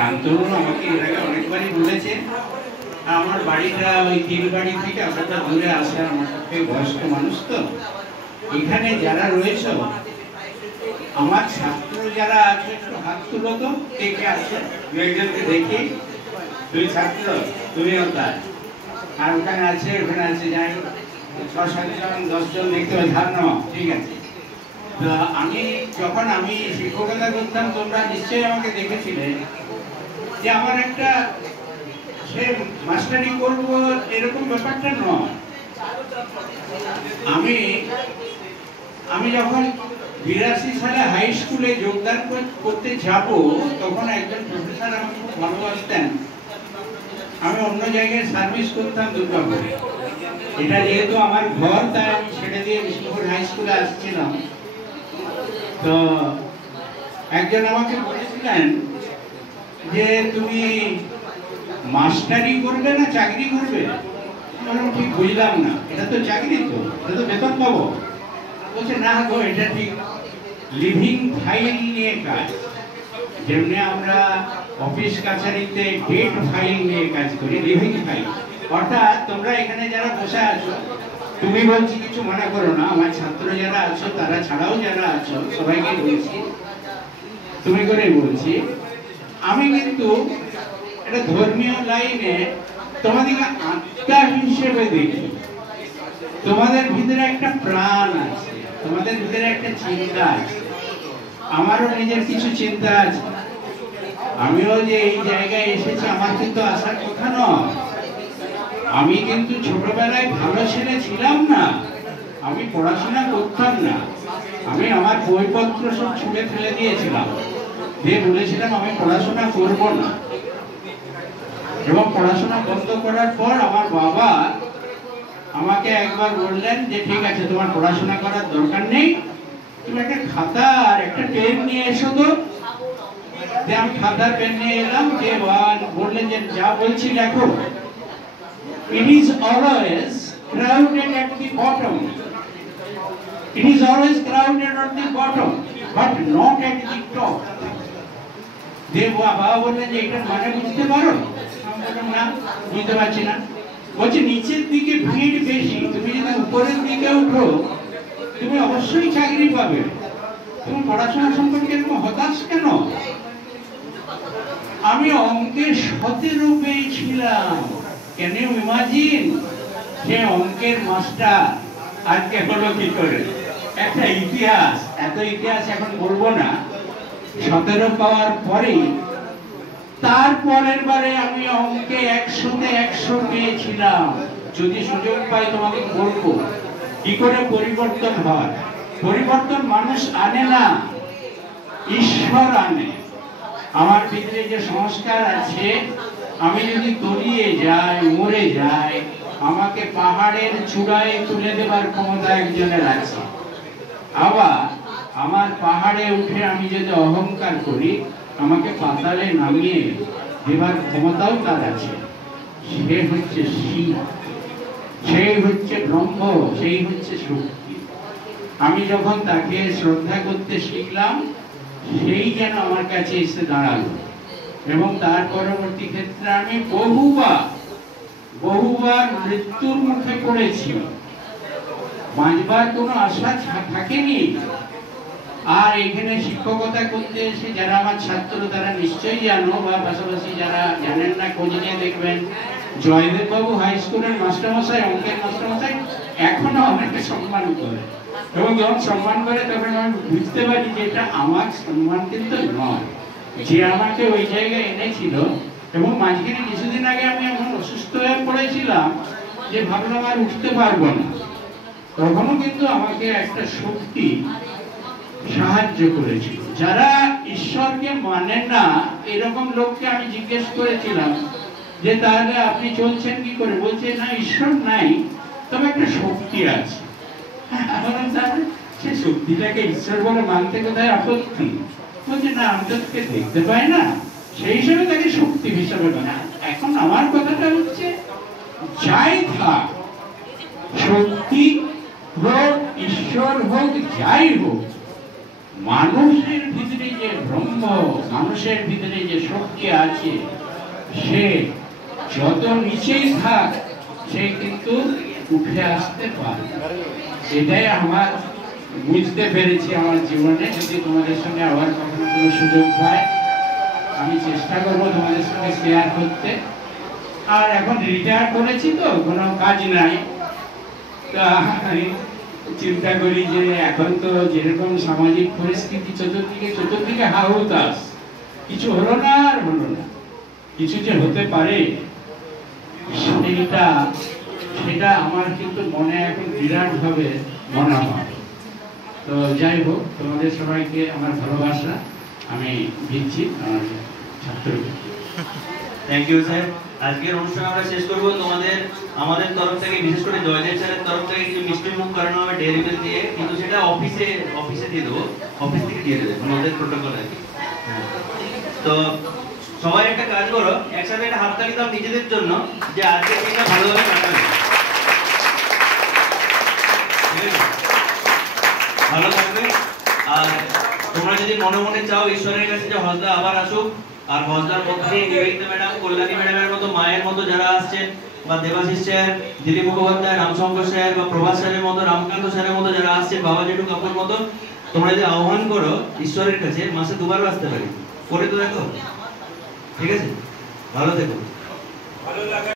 শান্তনু আমাকে এর আগে অনেকবারই বলেছে, আমার বাড়িটা ওই তিলবাড়ি থেকে অতটা দূরে আসে, আমার পক্ষে বয়স্ক মানুষ তো। এখানে যারা রয়েছ আমার ছাত্র যারা আছে একটু হাত তুলো তো, কে কে আছে? দু একজনকে দেখি। দুই ছাত্র, তুমিও তাই। আর ওখানে আছে, ওখানে আছে, যাই 6-7 জন 10 জন দেখতে পাই, ধার নাও, ঠিক আছে। তো যখন আমি শিক্ষকতা করতাম, তোমরা নিশ্চয়ই আমাকে দেখেছিলে যে আমার একটা সে মাস্টারি করব এরকম ব্যাপারটা নয়। আমি যখন 82 সালে হাই স্কুলে যোগদান করতে যাব, তখন একজন প্রফেসর আমাকে খুব ভালোবাসতেন। আমি অন্য জায়গায় সার্ভিস করতাম দুর্গাপুরে। এটা যেহেতু আমার ঘর, তাই আমি ছেড়ে দিয়ে বিষ্ণুপুর হাই স্কুলে আসছিলাম। তো একজন আমাকে বলেছিলেন যে তুমি মাস্টারি করবে না চাকরি করবে? আমি ঠিক বুঝলাম না, এটা তো চাকরি, তো এটা তো বেতন পাবো। বলছে না গো, এটা ঠিক লিভিং ফাইল নিয়ে কাজ। যেমনি আমরা অফিস কাছারিতে ডেট ফাইল নিয়ে কাজ করি, লিভিং ফাইল। অর্থাৎ তোমরা এখানে যারা বসে আছো, তুমি বলছি কিছু মনে করো না, আমার ছাত্র যারা আছো তারা ছাড়াও যারা আছো সবাইকে বলছি, তুমি করেই বলছি, আমি কিন্তু এটা ধর্মীয় লাইনে তোমাদেরকে আত্মা হিসেবে দেখি। তোমাদের ভিতরে একটা প্রাণ আছে, তোমাদের ভিতরে একটা চিন্তা আছে, আমারও নিজের কিছু চিন্তা আছে। আমিও যে এই জায়গায় এসেছি, আমার কিন্তু আসার কথা নয়। আমি কিন্তু ছোটবেলায় ভালো ছেলে ছিলাম না, আমি পড়াশোনা করতাম না। আমি আমার বইপত্র সব ছুঁড়ে ফেলে দিয়েছিলাম, দিয়ে বলেছিলাম আমি পড়াশোনা করব না। এবং পড়াশোনা বন্ধ করার পর আমার বাবা আমাকে একবার বললেন যে ঠিক আছে, তোমার পড়াশোনা করার দরকার নেই, তুমি একটা খাতা আর একটা পেন নিয়ে এসো তো। আমি খাতা পেন নিয়ে এলাম, যে বললেন যে যা বলছি দেখো, it is always crowded at the bottom, it is always crowded at the bottom but not at the top. বাবা বললেন যে এটা মানে বুঝতে পারো? আমি বললাম না, বুঝতে পারছি না। বলছে নিচের দিকে ভিড় বেশি, তুমি যদি উপরের দিকে উঠো তুমি অবশ্যই চাকরি পাবে, তুমি পড়াশোনা সম্পর্কে এরকম হতাশ কেন? আমি অঙ্কে 17 পেয়েছিলাম। Can you imagine? সে অঙ্কের মাস্টার আজকে হলো কি করে? একটা ইতিহাস, এত ইতিহাস এখন বলবো না। 17 পাওয়ার পরে তারপরের বারে আমি অঙ্কে 100-তে 100 পেয়েছিলাম। যদি সুযোগ পাই তোমাকে বলবো কি করে পরিবর্তন হয়। পরিবর্তন মানুষ আনে না, ঈশ্বর আনে। আমার ভিতরে যে সংস্কার আছে, আমি যদি তলিয়ে যাই, মরে যাই, আমাকে পাহাড়ের চূড়ায় তুলে দেবার ক্ষমতা একজনের আছে। আবার আমার পাহাড়ে উঠে আমি যদি অহংকার করি, আমাকে পাতালে নামিয়ে দেবার ক্ষমতাও তার আছে। সে হচ্ছে শিব, সেই হচ্ছে ব্রহ্ম, সেই হচ্ছে শক্তি। আমি যখন তাকে শ্রদ্ধা করতে শিখলাম, সেই যেন আমার কাছে এসে দাঁড়ালো। এবং তার পরবর্তী ক্ষেত্রে আমি বহুবার মৃত্যুর মুখে পড়েছি, বাঁচবার কোনো আশা থাকেনি। আর এখানে শিক্ষকতা করতে এসে যারা আমার ছাত্র, তারা নিশ্চয়ই জানো, বা পাশাপাশি যারা জানেন না খোঁজ নিয়ে দেখবেন, জয়দেব বাবু হাই স্কুলের মাস্টারমশাই, অঙ্কের মাস্টারমশাই এখনো অনেকে সম্মান করে। এবং যখন সম্মান করে তখন আমি বুঝতে পারি যে এটা আমার সম্মান কিন্তু নয়, যে আমাকে ওই জায়গায় এনেছিল। এবং মাঝখানে কিছুদিন আগে আমি এমন অসুস্থ হয়ে পড়েছিলাম যে ভাবলাম আর উঠতে পারবো না। তখনও কিন্তু আমাকে একটা শক্তি সাহায্য করেছিল। যারা ঈশ্বরকে মানে না এরকম লোককে আমি জিজ্ঞেস করেছিলাম যে তাহলে আপনি চলছেন কি করে? বলছে না, ঈশ্বর নাই, তবে একটা শক্তি আছে। সে শক্তিটাকে ঈশ্বর বলে মানতে কোথায় আপত্তি? বলছে না, আমি তো তাকে দেখতে পাই না, সেই হিসেবে তাকে শক্তি হিসাবে মানে। এখন আমার কথাটা হচ্ছে, যাই থাক, শক্তি হোক, ঈশ্বর হোক, যাই হোক, মানুষের ভিতরে যে ব্রহ্ম, মানুষের ভিতরে যে শক্তি আছে, সে যত নিচেই থাক সে কিন্তু উঠে আসতে পারে। এটাই আমার বুঝতে পেরেছি আমার জীবনে। যদি তোমাদের সঙ্গে আবার কখনো কোনো সুযোগ পায় আমি চেষ্টা করবো তোমাদের সঙ্গে শেয়ার করতে। আর এখন রিটায়ার করেছি তো কোনো কাজ নাই, তা আমি চিন্তা করি যে এখন তো যেরকম সামাজিক পরিস্থিতি চতুর্দিকে হাহুতাস, কিছু হলো না আর হলো না, কিছু যে হতে পারে সেটা আমার কিন্তু মনে এখন বিরাট ভাবে মনে হয়। তো যাই হোক, তোমাদের সবাইকে আমার ভালোবাসা আমি দিচ্ছি আমার ছাত্রকে। Thank you sir. আজকের অনুষ্ঠান আমরা শেষ করব আমাদের তরফ থেকে, বিশেষ করে জয়দেব স্যারের তরফ থেকে কিছু মিষ্টি মুখ করানো হবে ডেয়ারি মিল্ক দিয়ে, কিন্তু সেটা অফিসে দিয়ে দেবো, অফিস থেকে দিয়ে দেবে, আমাদের প্রোটোকল আর কি। তো সবাই একটা কাজ করো, একসাথে একটা হাততালি দাও নিজেদের জন্য যে আজকে দিনটা ভালোভাবে কাটাবে। ভালো থাকবে। আর তোমরা যদি মনে মনে চাও ঈশ্বরের কাছে যে হজদা আবার আসুক, আর হজদার মধ্যে নিবেদিতা ম্যাডাম, কল্যাণী ম্যাডামের মতো, মায়ের মতো যারা আসছেন, বা দেবাশিস স্যার, দিলীপ মুখোপাধ্যায়, রামশঙ্কর স্যার, বা প্রভাস স্যারের মতো, রামকান্ত স্যারের মতো যারা আসছেন, বাবা জেঠু কাপুর মতো, তোমরা যদি আহ্বান করো ঈশ্বরের কাছে, মাসে 2 বার আসতে পারি, করে তো দেখো। ঠিক আছে, ভালো থেকো।